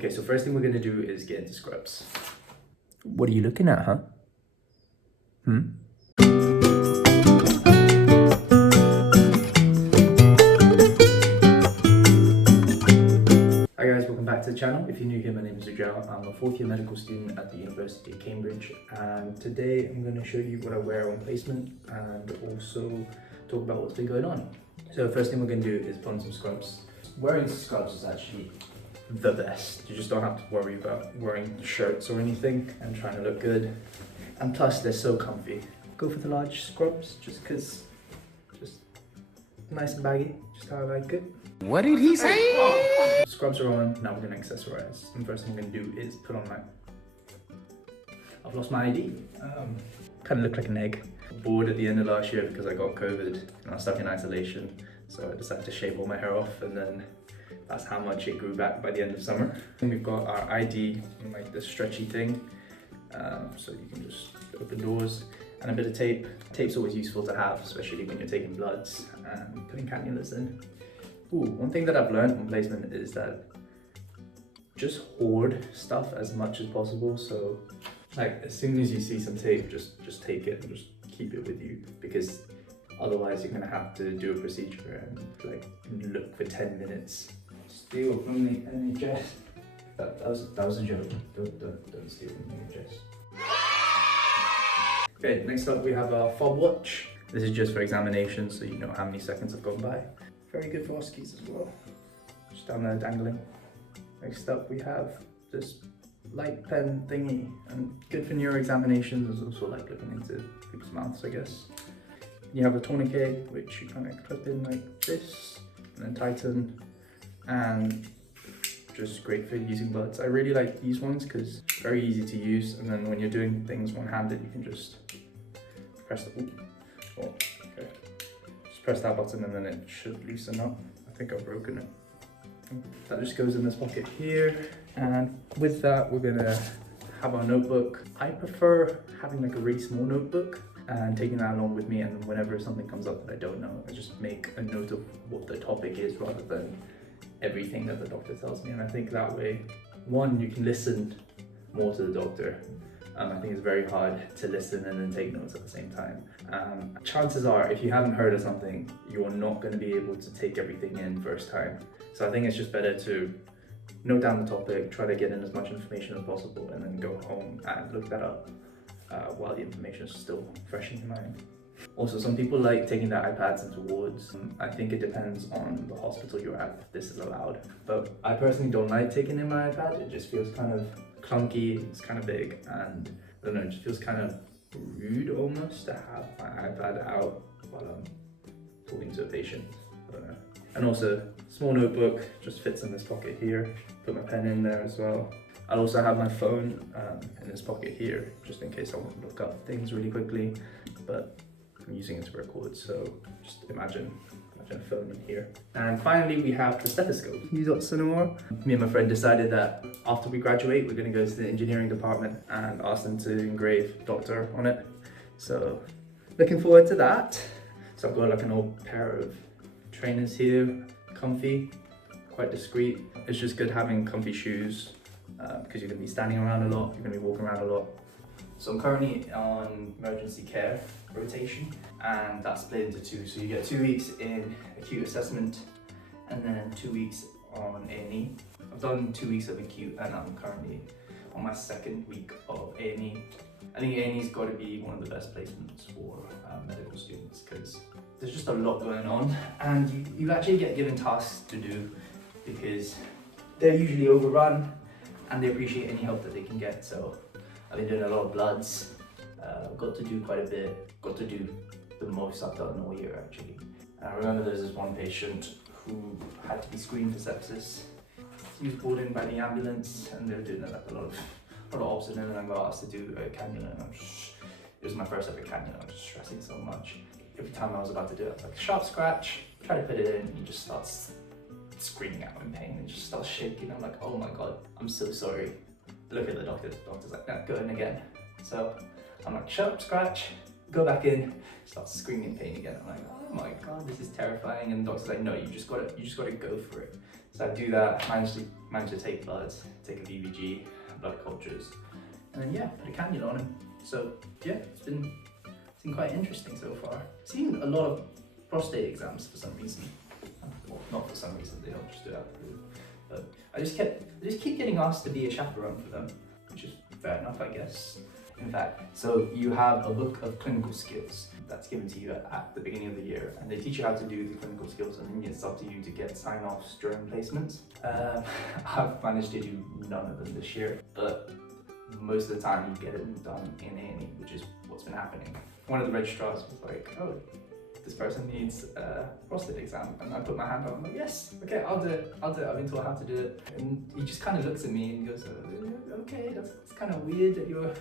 Okay, so first thing we're gonna do is get into scrubs. What are you looking at, huh? Hi guys, welcome back to the channel. If you're new here, my name is Ujjal. I'm a fourth year medical student at the University of Cambridge, and today I'm going to show you what I wear on placement and also talk about what's been going on. So the first thing we're going to do is put on some scrubs. Wearing scrubs is actually the best. You just don't have to worry about wearing shirts or anything and trying to look good. And plus they're so comfy. Go for the large scrubs just because, just nice and baggy, just how I like it. What did he say? Scrubs are on, now we're gonna accessorize. And first thing I'm gonna do is put on I've lost my ID. Kind of look like an egg. Bored at the end of last year because I got COVID and I was stuck in isolation. So I decided to shave all my hair off, and then that's how much it grew back by the end of summer. And we've got our ID in like this stretchy thing. So you can just open doors, and a bit of tape. Tape's always useful to have, especially when you're taking bloods and putting cannulas in. Ooh, one thing that I've learned on placement is that just hoard stuff as much as possible. So like as soon as you see some tape, just take it and just keep it with you, because otherwise you're gonna have to do a procedure and like look for 10 minutes. Steal from the NHS. That was a joke. Don't steal from the NHS. Okay, next up we have our fob watch. This is just for examination, so you know how many seconds have gone by. Very good for Oskies as well. Just down there dangling. Next up we have this light pen thingy, and good for neuro examinations. It's also like looking into people's mouths, I guess. You have a tourniquet, which you kind of clip in like this, and then tighten, and just great for using bloods. I really like these ones because very easy to use, and then when you're doing things one-handed, you can just press the, press that button and then it should loosen up. I think I've broken it. That just goes in this pocket here, and with that we're gonna have our notebook. I prefer having like a really small notebook and taking that along with me, and then whenever something comes up that I don't know, I just make a note of what the topic is rather than everything that the doctor tells me. And I think that way, one, you can listen more to the doctor. I think it's very hard to listen and then take notes at the same time. Chances are, if you haven't heard of something, you're not going to be able to take everything in first time. So I think it's just better to note down the topic, try to get in as much information as possible, and then go home and look that up while the information is still fresh in your mind. Also, some people like taking their iPads into wards. I think it depends on the hospital you're at if this is allowed. But I personally don't like taking in my iPad. It just feels kind of clunky, it's kind of big, and I don't know, it just feels kind of rude almost to have my iPad out while I'm talking to a patient. I don't know. And also, small notebook just fits in this pocket here. Put my pen in there as well. I'll also have my phone in this pocket here, just in case I want to look up things really quickly. But I'm using it to record, so just imagine a phone in here. And finally, we have the stethoscope. You got Sonora. Me and my friend decided that after we graduate, we're gonna go to the engineering department and ask them to engrave doctor on it. So looking forward to that. So I've got like an old pair of trainers here, comfy, quite discreet. It's just good having comfy shoes because you're gonna be standing around a lot, you're gonna be walking around a lot. So I'm currently on emergency care rotation, and that's split into two. So you get 2 weeks in acute assessment and then 2 weeks on A&E. I've done 2 weeks of acute and I'm currently on my second week of A&E. I think A&E's got to be one of the best placements for medical students because there's just a lot going on, and you actually get given tasks to do because they're usually overrun and they appreciate any help that they can get. So I've been doing a lot of bloods, got to do quite a bit, got to do the most I've done all year actually. And I remember there's this one patient who had to be screened for sepsis. He was brought in by the ambulance and they were doing like a lot of ops, and then I got asked to do a cannula, and it was my first ever cannula. I was just stressing so much. Every time I was about to do it, I was like, sharp scratch, try to put it in, and he just starts screaming out in pain and just starts shaking. I'm like, oh my God, I'm so sorry. Look at the doctor's like, no, go in again. So I'm like, sharp scratch, go back in, starts screaming in pain again. I'm like, oh my god, this is terrifying. And the doctor's like, no, you just gotta go for it. So I do that, manage to take blood, take a VVG, blood cultures, and then yeah, put a cannula on him. So yeah, it's been quite interesting so far. I've seen a lot of prostate exams for some reason. Well, not for some reason, they don't just do that. But I just keep getting asked to be a chaperone for them, which is fair enough, I guess. In fact, so you have a book of clinical skills that's given to you at the beginning of the year, and they teach you how to do the clinical skills, and then it's up to you to get sign-offs during placements. I've managed to do none of them this year, but most of the time you get it done in A&E, which is what's been happening. One of the registrars was like, oh, this person needs a prostate exam, and I put my hand up, I'm like, yes, okay, I'll do it, I've been taught how to do it. And he just kind of looks at me and goes, okay, that's kind of weird that you were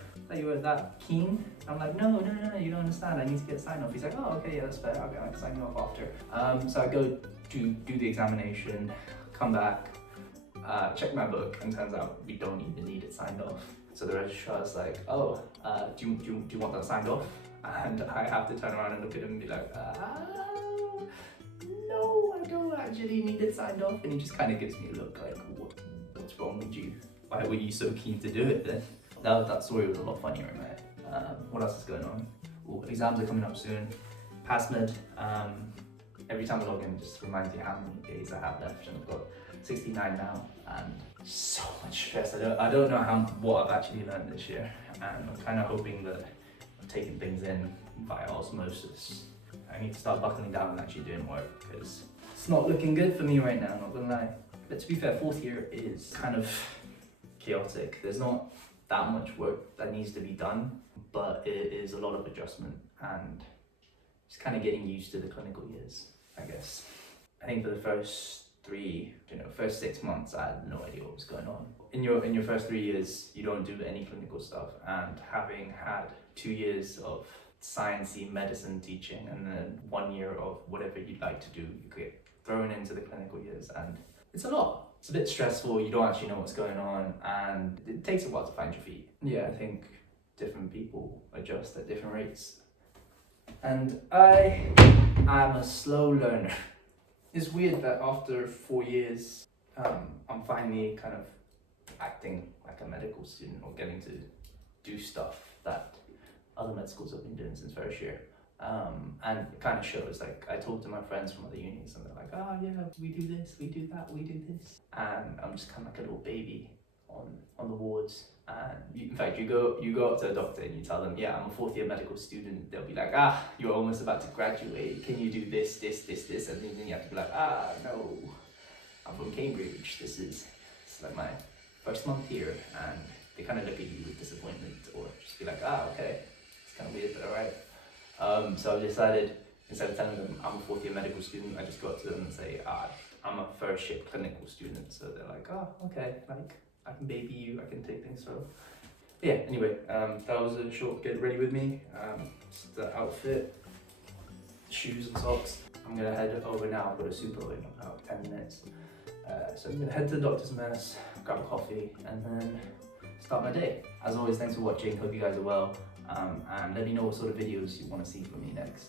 that keen. I'm like, no, you don't understand, I need to get signed off. He's like, oh, okay, yeah, that's fair, I can sign you off after. So I go to do the examination, come back, check my book, and turns out we don't even need it signed off. So the registrar's like, oh, do you want that signed off? And I have to turn around and look at him and be like, no, I don't actually need it signed off. And he just kind of gives me a look like, what's wrong with you? Why were you so keen to do it then? That story was a lot funnier in my head. What else is going on? Ooh, exams are coming up soon. PassMed, every time I log in, it just reminds me how many days I have left, and I've got 69 now, and so much stress. I don't know what I've actually learned this year, and I'm kind of hoping that I'm taking things in via osmosis. I need to start buckling down and actually doing work, because it's not looking good for me right now, not gonna lie. But to be fair, fourth year is kind of chaotic. There's not that much work that needs to be done, but it is a lot of adjustment and just kind of getting used to the clinical years, I guess. I think for the first 6 months, I had no idea what was going on. In your first 3 years, you don't do any clinical stuff, and having had 2 years of sciencey medicine teaching and then 1 year of whatever you'd like to do, you get thrown into the clinical years, and it's a lot. It's a bit stressful, you don't actually know what's going on, and it takes a while to find your feet. Yeah, I think different people adjust at different rates. And I am a slow learner. It's weird that after 4 years, I'm finally kind of acting like a medical student, or getting to do stuff that other med schools have been doing since first year. And it kind of shows. Like, I talk to my friends from other unis, and they're like, oh yeah, we do this, we do that, we do this. And I'm just kind of like a little baby on the wards. And in fact, you go up to a doctor and you tell them, yeah, I'm a fourth year medical student. They'll be like, you're almost about to graduate. Can you do this? And then you have to be like, no, I'm from Cambridge. This is like my first month here. And they kind of look at you with disappointment, or just be like, okay, it's kind of weird, but all right. So I've decided, instead of telling them I'm a fourth year medical student, I just go up to them and say, I'm a first year clinical student. So they're like, okay, like, I can baby you, I can take things slow. Yeah, anyway, that was a short get ready with me. The outfit, shoes and socks. I'm gonna head over now. I've got a super in about 10 minutes. So I'm gonna head to the doctor's mess, grab a coffee, and then start my day. As always, thanks for watching, hope you guys are well. And let me know what sort of videos you want to see from me next.